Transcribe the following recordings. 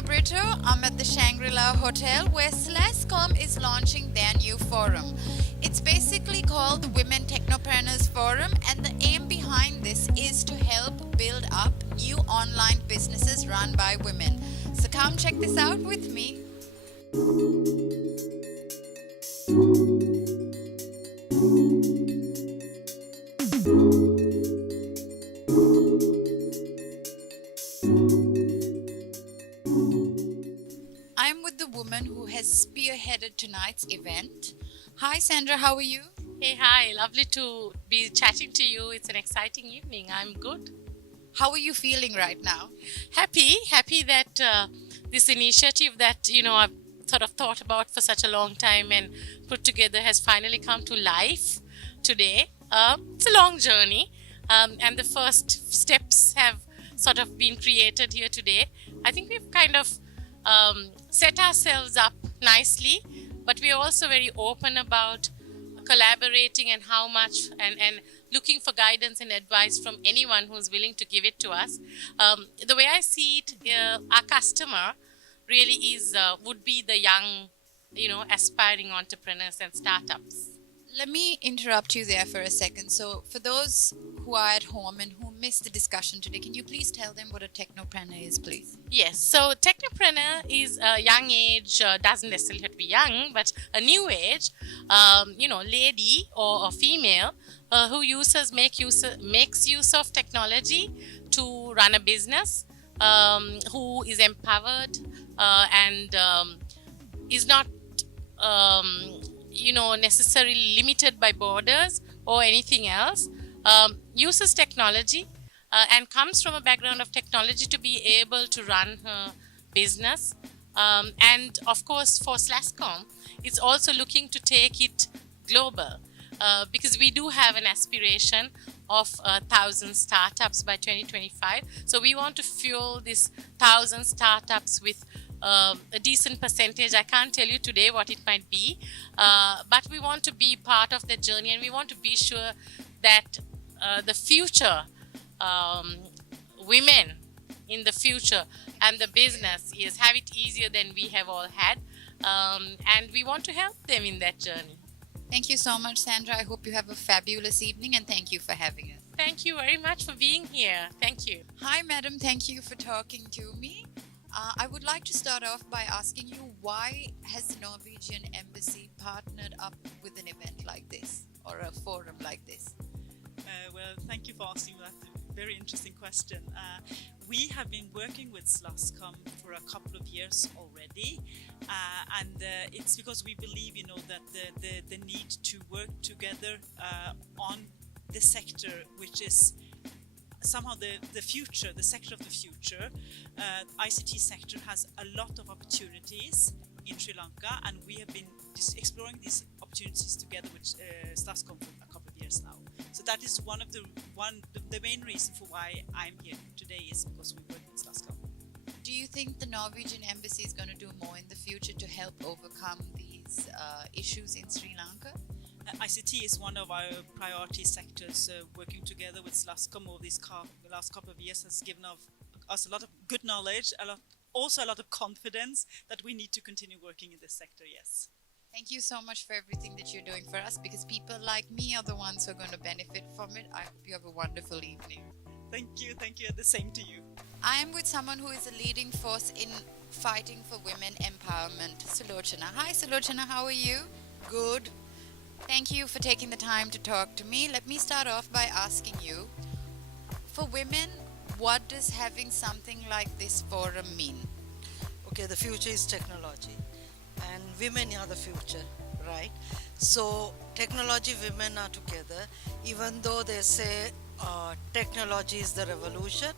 Sulochana Brito. I'm at the Shangri-La Hotel where SLASCOM is launching their new forum. It's basically called the Women Technopreneurs Forum, and the aim behind this is to help build up new online businesses run by women. So come check this out with me. I'm with the woman who has spearheaded tonight's event. Hi Sandra, how are you? Hey, hi. Lovely to be chatting to you. It's an exciting evening. I'm good. How are you feeling right now? Happy that this initiative that, I've sort of thought about for such a long time and put together has finally come to life today. It's a long journey, and the first steps have sort of been created here today. I think we've kind of set ourselves up nicely, but we are also very open about collaborating and how much and looking for guidance and advice from anyone who's willing to give it to us. The way I see it, our customer really is would be the young, aspiring entrepreneurs and startups. Let me interrupt you there for a second. So, for those who are at home and who missed the discussion today, can you please tell them what a technopreneur is, please? Yes, so technopreneur is a young age, doesn't necessarily have to be young, but a new age, lady or a female who makes use of technology to run a business, who is empowered and is not necessarily limited by borders or anything else, uses technology and comes from a background of technology to be able to run her business. And of course, for SLASCOM, it's also looking to take it global because we do have an aspiration of 1,000 startups by 2025. So we want to fuel these 1,000 startups with a decent percentage. I can't tell you today what it might be, but we want to be part of the journey, and we want to be sure that the future women in the future and the business is have it easier than we have all had, and we want to help them in that journey. Thank you so much, Sandra. I hope you have a fabulous evening, and thank you for having us. Thank you very much for being here. Thank you. Hi, madam. Thank you for talking to me. I would like to start off by asking you, why has the Norwegian Embassy partnered up with an event like this or a forum like this? Well, thank you for asking that very interesting question. We have been working with SLASCOM for a couple of years already, and it's because we believe, that the need to work together on the sector, which is somehow the future, the sector of the future. ICT sector has a lot of opportunities in Sri Lanka, and we have been just exploring these opportunities together with SLASCOM for a couple of years now. So that is the main reason for why I'm here today is because we work with SLASCOM. Do you think the Norwegian Embassy is going to do more in the future to help overcome these issues in Sri Lanka? ICT is one of our priority sectors. Working together with SLASCOM over these last couple of years has given us a lot of good knowledge, also a lot of confidence that we need to continue working in this sector, yes. Thank you so much for everything that you're doing for us, because people like me are the ones who are going to benefit from it. I hope you have a wonderful evening. Thank you, the same to you. I am with someone who is a leading force in fighting for women empowerment, Sulochana. Hi Sulochana, how are you? Good. Thank you for taking the time to talk to me. Let me start off by asking you, for women, what does having something like this forum mean? Okay, the future is technology, and women are the future, right? So, technology, women are together, even though they say technology is the revolution,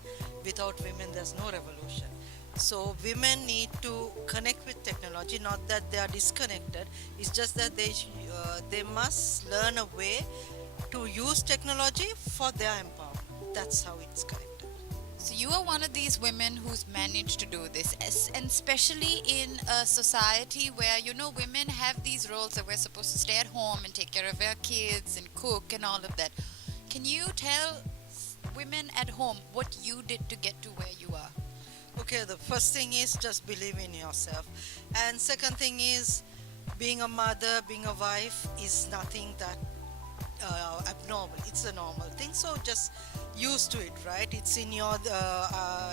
without women, there's no revolution. So women need to connect with technology, not that they are disconnected. It's just that they must learn a way to use technology for their empowerment. That's how it's connected. So you are one of these women who's managed to do this, and especially in a society where, women have these roles that we're supposed to stay at home and take care of our kids and cook and all of that. Can you tell women at home what you did to get to where you are? Okay, the first thing is just believe in yourself. And second thing is being a mother, being a wife is nothing that abnormal. It's a normal thing. So just used to it, right? It's in your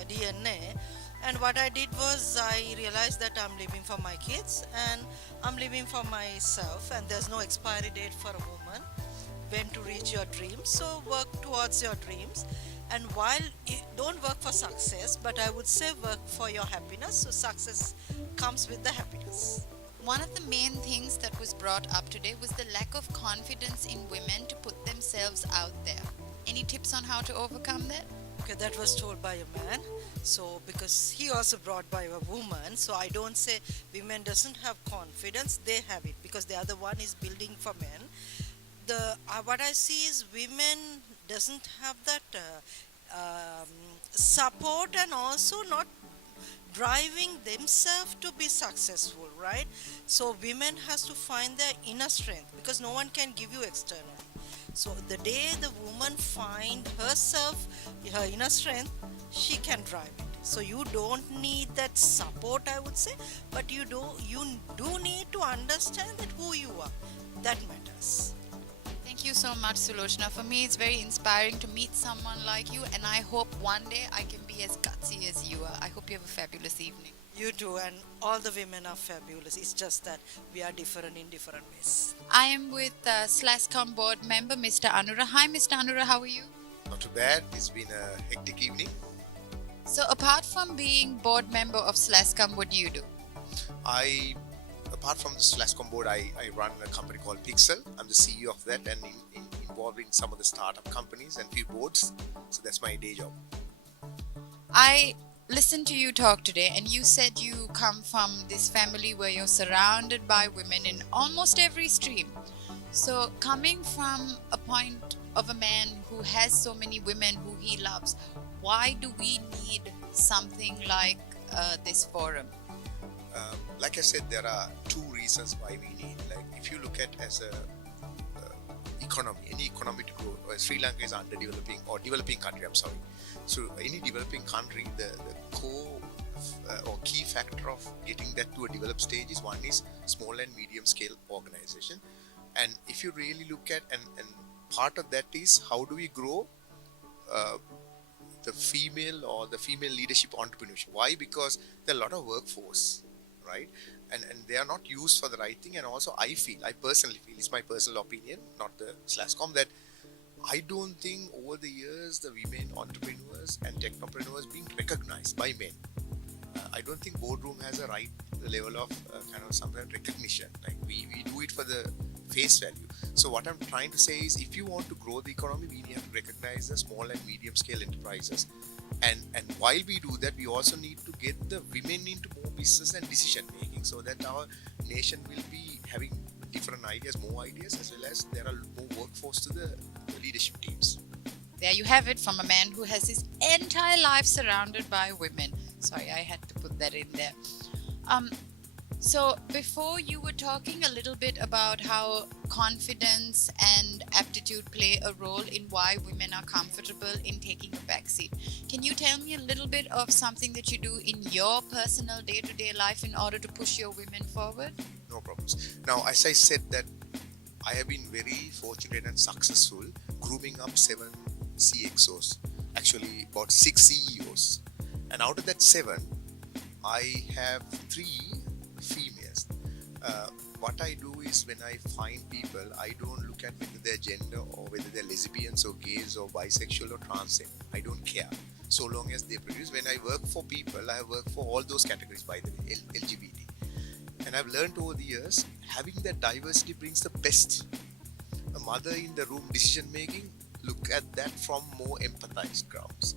DNA. And what I did was I realized that I'm living for my kids and I'm living for myself, and there's no expiry date for a woman when to reach your dreams. So work towards your dreams. And while don't work for success, but I would say work for your happiness. So success comes with the happiness. One of the main things that was brought up today was the lack of confidence in women to put themselves out there. Any tips on how to overcome that? Okay, that was told by a man. So because he also brought by a woman, so I don't say women doesn't have confidence. They have it because the other one is building for men. The what I see is women doesn't have that support, and also not driving themselves to be successful, right? So women has to find their inner strength because no one can give you externally. So the day the woman find herself, her inner strength, she can drive it. So you don't need that support, I would say, but you do need to understand that who you are. That matters. Thank you so much, Sulochana. For me, it's very inspiring to meet someone like you, and I hope one day I can be as gutsy as you are. I hope you have a fabulous evening. You too, and all the women are fabulous. It's just that we are different in different ways. I am with SLASCOM board member, Mr. Anura. Hi, Mr. Anura, how are you? Not too bad. It's been a hectic evening. So, apart from being board member of SLASCOM, what do you do? Apart from the Slascom board, I run a company called Pixel. I'm the CEO of that and involved in some of the startup companies and few boards. So that's my day job. I listened to you talk today, and you said you come from this family where you're surrounded by women in almost every stream. So, coming from a point of a man who has so many women who he loves, why do we need something like this forum? Like I said, there are two reasons why we need. Like, if you look at as a economy, any economy to grow, Sri Lanka is underdeveloping or developing country. I'm sorry. So any developing country, the core or key factor of getting that to a developed stage is one is small and medium scale organization. And if you really look at and part of that is how do we grow the female leadership entrepreneurship. Why? Because there are a lot of workforce, right? And they are not used for the right thing. And also I personally feel, it's my personal opinion, not the Slascom, that I don't think over the years the women entrepreneurs and technopreneurs being recognized by men. I don't think boardroom has a right level of kind of some kind of recognition. Like we do it for the face value. So what I'm trying to say is, if you want to grow the economy, we need to recognize the small and medium scale enterprises. And while we do that, we also need to get the women into more business and decision making, so that our nation will be having different ideas, more ideas, as well as there are more workforce to the leadership teams. There you have it, from a man who has his entire life surrounded by women. Sorry, I had to put that in there. So before you were talking a little bit about how confidence and aptitude play a role in why women are comfortable in taking a backseat. Can you tell me a little bit of something that you do in your personal day-to-day life in order to push your women forward? No problems. Now, as I said that I have been very fortunate and successful grooming up 7 CXOs, actually about 6 CEOs. And out of that 7, I have 3 females. What I do is, when I find people, I don't look at whether they're gender or whether they're lesbians or gays or bisexual or transgender. I don't care. So long as they produce. When I work for people, I work for all those categories, by the way, LGBT. And I've learned over the years, having that diversity brings the best. A mother in the room decision making, look at that from more empathized grounds.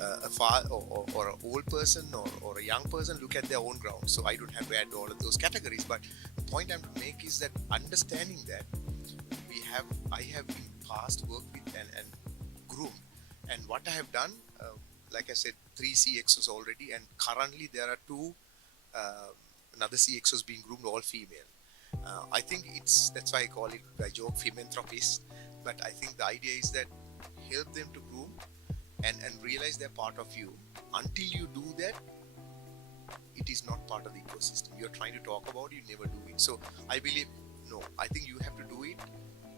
A father or an old person or a young person, look at their own ground. So I don't have to add all of those categories. But the point I'm to make is that understanding that I have in past worked with and groomed. And what I have done, like I said, 3 CXOs already, and currently there are 2 another CXOs being groomed, all female. I think that's why I call it, I joke, philanthropist. But I think the idea is that help them to groom and realize they're part of you. Until you do that, part of the ecosystem. You're trying to talk about it, you never do it. So I believe, no, I think you have to do it,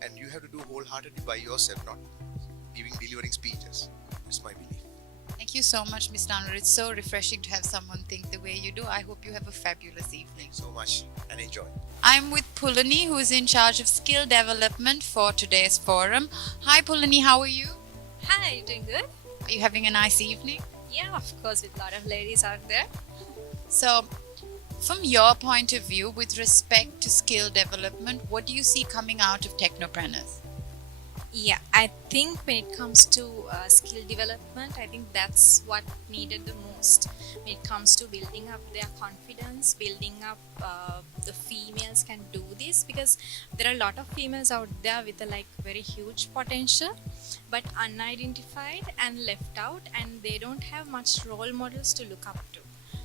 and you have to do wholeheartedly by yourself, not delivering speeches. That's my belief. Thank you so much, Mr. Anwar. It's so refreshing to have someone think the way you do. I hope you have a fabulous evening. So much, and enjoy. I'm with Pulani, who is in charge of skill development for today's forum. Hi, Pulani, how are you? Hi, doing good? Are you having a nice evening? Yeah, of course, with a lot of ladies out there. So, from your point of view, with respect to skill development, what do you see coming out of technopreneurs? Yeah, I think when it comes to skill development, I think that's what needed the most. When it comes to building up their confidence, building up the females can do this, because there are a lot of females out there with a very huge potential, but unidentified and left out, and they don't have much role models to look up to.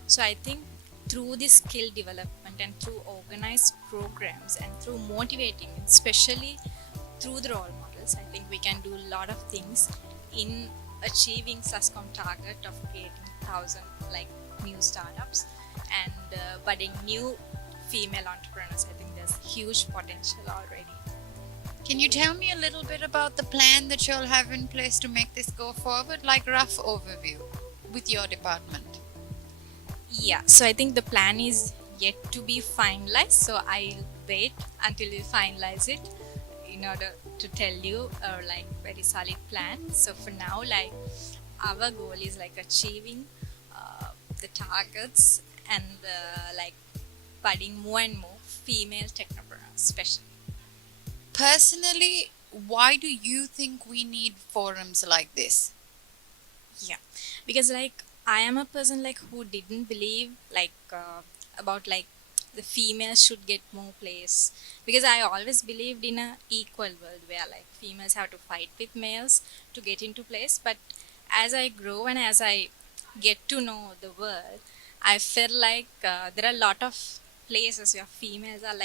So I think through this skill development and through organized programs and through motivating, especially through the role models, I think we can do a lot of things in achieving SLASCOM target of creating 1,000 new startups and budding new female entrepreneurs. I think there's huge potential already. Can you tell me a little bit about the plan that you'll have in place to make this go forward, like rough overview with your department? Yeah, so I think the plan is yet to be finalized, so I'll wait until we finalize it in order to tell you a very solid plan. So for now, our goal is achieving the targets and budding more and more female technopreneurs, especially. Personally, why do you think we need forums like this? Yeah, because I am a person who didn't believe about the females should get more place, because I always believed in a equal world where females have to fight with males to get into place. But as I grow and as I get to know the world, I feel there are a lot of places where females are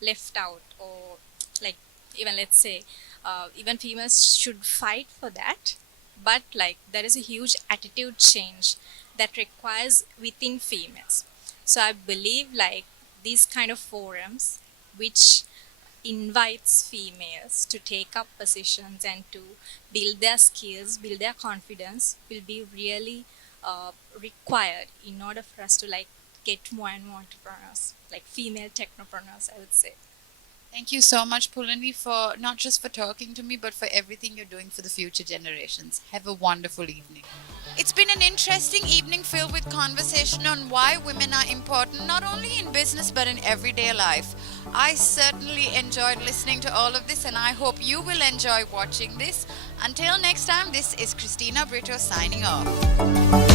left out, or even let's say even females should fight for that, but there is a huge attitude change that requires within females. So I believe these kind of forums which invites females to take up positions and to build their skills, build their confidence, will be really required in order for us to get more and more entrepreneurs, female technopreneurs, I would say. Thank you so much, Pulani, for not just for talking to me, but for everything you're doing for the future generations. Have a wonderful evening. It's been an interesting evening filled with conversation on why women are important, not only in business, but in everyday life. I certainly enjoyed listening to all of this, and I hope you will enjoy watching this. Until next time, this is Christina Brito signing off.